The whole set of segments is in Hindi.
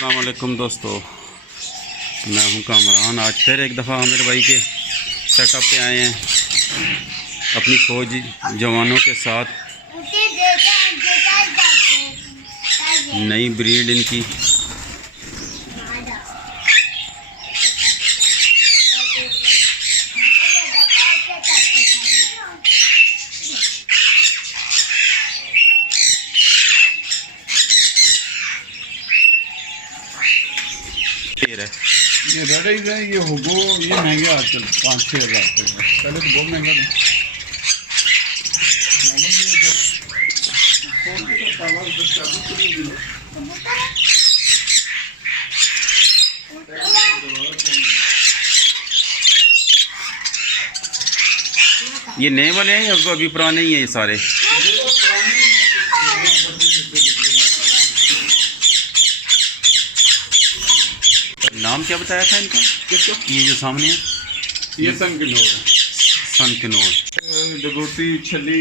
अस्सलाम वालेकुम दोस्तों, मैं हूं कामरान। आज फिर एक दफ़ा आमिर भाई के सेटअप पे आए हैं अपनी फ़ौजी जवानों के साथ। नई ब्रीड इनकी। ये रेड है, ये होगो, ये महंगे आजकल 5-6 हज़ार रुपये। पहले तो बहुत महंगा था। ये नए वाले हैं या अभी पुराने ही हैं ये सारे? नाम क्या बताया था इनका? ये जो सामने है ये सन किनोर है। सन किनोर, डगोटी, छली।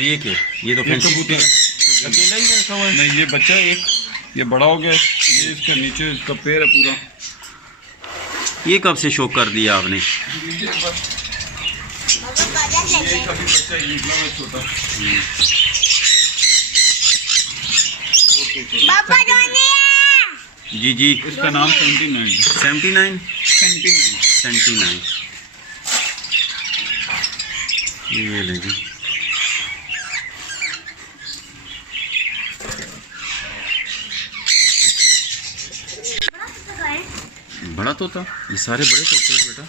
ये क्या? ये तो कबूतर अकेला ही रखा हुआ है? नहीं, ये बच्चा है एक, ये बड़ा हो गया। ये इसका नीचे इसका पैर है पूरा। ये कब से शौक कर दिया आपने? ये कभी बच्चा ही निकला है छोटा। जी जी। इसका नाम 79 79 79। 79। ये ले जी। बड़ा तोता? ये सारे बड़े तोते हैं बेटा।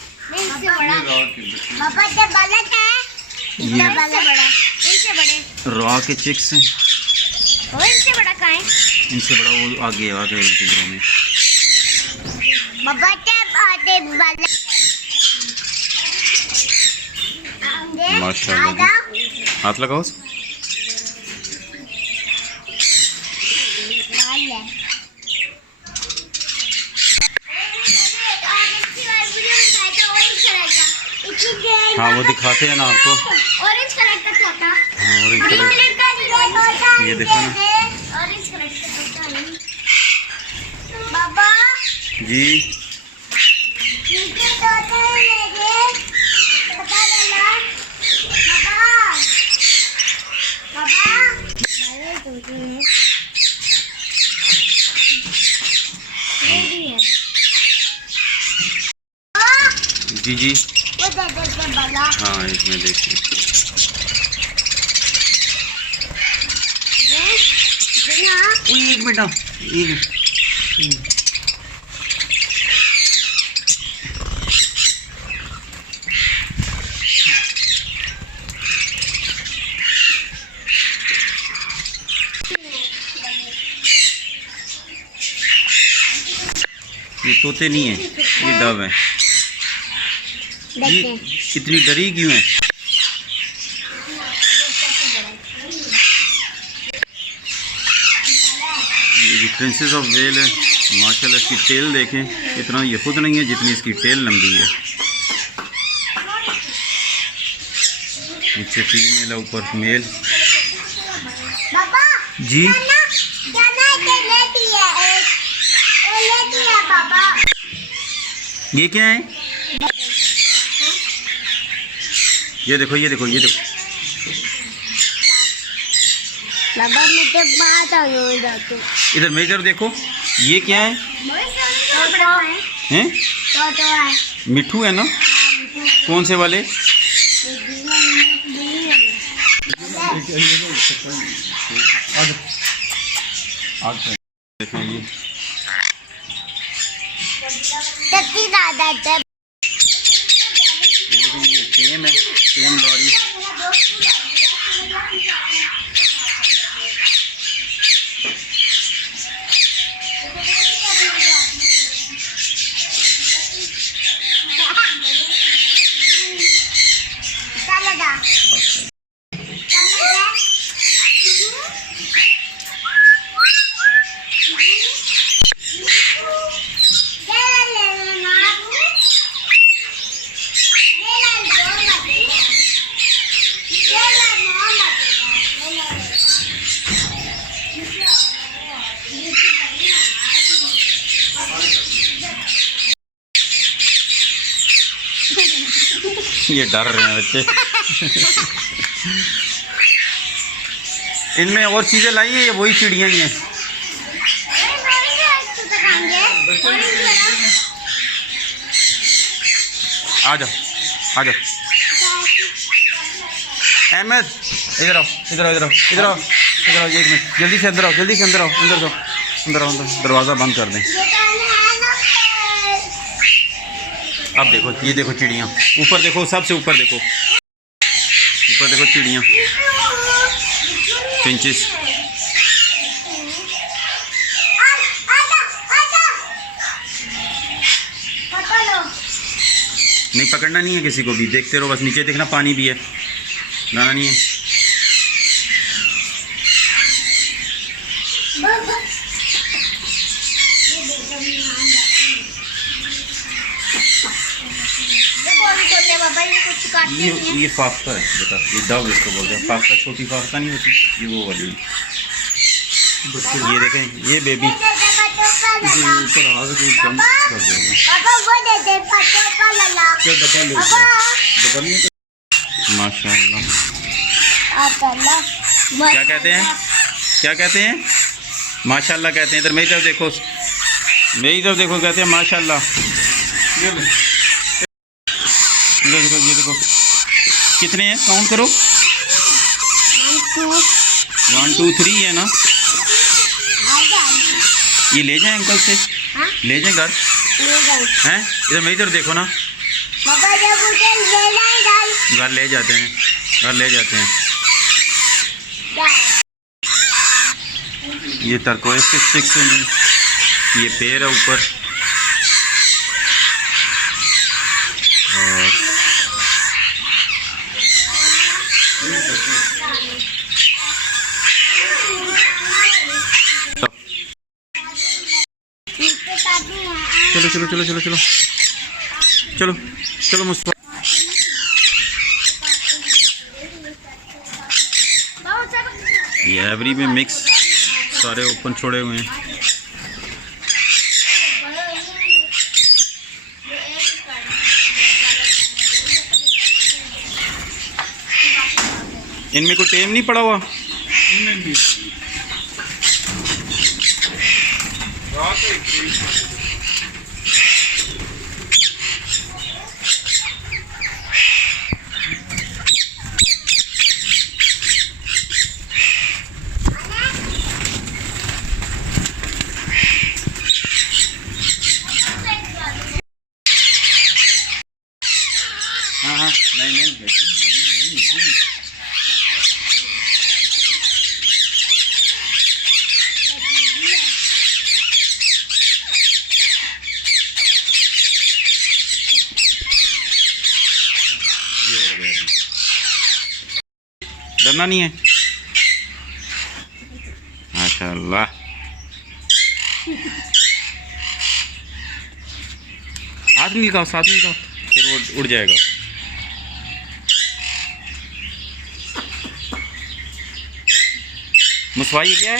रॉ के चिक्स हैं। इनसे बड़ा कहाँ है? इनसे बड़ा वो आगे पिंजरों में। माशाल्लाह जी। हाथ लगाओ। हाँ वो दिखाते हैं ना आपको। ऑरेंज कलर का तोता। हाँ ऑरेंज कलर। ये देखो ना। ऑरेंज कलर का तोता है। बाबा जी ये तोता है मेरे। पता लगा? बाबा बाबा ये तोते हैं। ये भी है। जी जी। वो दे बाला। हाँ इसमें देखिए। एक मिनट ये तोते नहीं है, ये डव है। ये इतनी डरी क्यों है? ये प्रिंसेस ऑफ वेल है माशाल्लाह। इसकी टेल देखें, इतना ये खुद नहीं है जितनी इसकी टेल लंबी है। नीचे फीमेल है, ऊपर मेल। जी ये क्या है? ये देखो ये देखो ये देखो। इधर मेजर देखो, ये क्या है? हैं? मिठू है ना? कौन से वाले? देखें ये ये सेम है, सेम लॉरी। ये डर रहे हैं बच्चे। इनमें और चीज़ें लाई हैं, ये वही चिड़ियाँ ही हैं। आ जाओ आ जाओ। अहमद इधर आओ इधर आओ इधर आओ इधर आओ इधर आओ, 1 मिनट, जल्दी से अंदर आओ, जल्दी से अंदर आओ, अंदर जाओ, अंदर आओ, अंदर। दरवाज़ा बंद कर दें। अब देखो, ये देखो चिड़ियाँ, ऊपर देखो, सबसे ऊपर देखो, ऊपर देखो चिड़ियाँ, फिंचेस। नहीं पकड़ना नहीं है किसी को भी, देखते रहो बस। नीचे देखना पानी भी है, लाना नहीं है। ये फाख्ता है बेटा, ये डव इसको बोलते हैं। फाख्ता छोटी फाख्ता नहीं होती, ये वो वाली। ये देखें, ये बेबी ऊपर आ के जंप कर देगा। क्या डब्बा ले गया? डब्बा नहीं है? माशाल्लाह। क्या कहते हैं, क्या कहते हैं? माशाल्लाह कहते हैं। इधर मेरी तरफ देखो, मेरी तरफ देखो, कहते हैं माशाल्लाह। ये ले। ये देखो, ये देखो कितने हैं, काउंट करो। 1 2 3 है ना। ये ले जाएं अंकल से, ले जाएं घर हैं। इधर मेरी तरफ देखो ना, घर ले जाते हैं, घर ले जाते हैं। ये टर्कोइज के स्टिक्स हैं जी, ये पेड़ है ऊपर। और चलो चलो चलो चलो चलो चलो चलो मुस्तफा। ये एवरी में मिक्स सारे ओपन छोड़े हुए हैं। इनमें कोई टेम नहीं पड़ा हुआ। इनमें भी रात है। हाँ हाँ, नहीं नहीं बेटे, नहीं। डरना नहीं है। माशाल्लाह। हाथ नहीं लगाओ, साथ नहीं लगाओ, फिर वो उड़ जाएगा। मुस्तफा ये क्या है?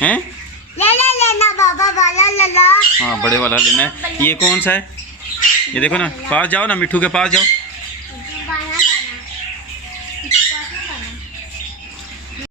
हैं? लेना बाबा वाला लला। हाँ बड़े वाला लेना है। ये कौन सा है? ये देखो ना, पास जाओ ना, मिट्ठू के पास जाओ।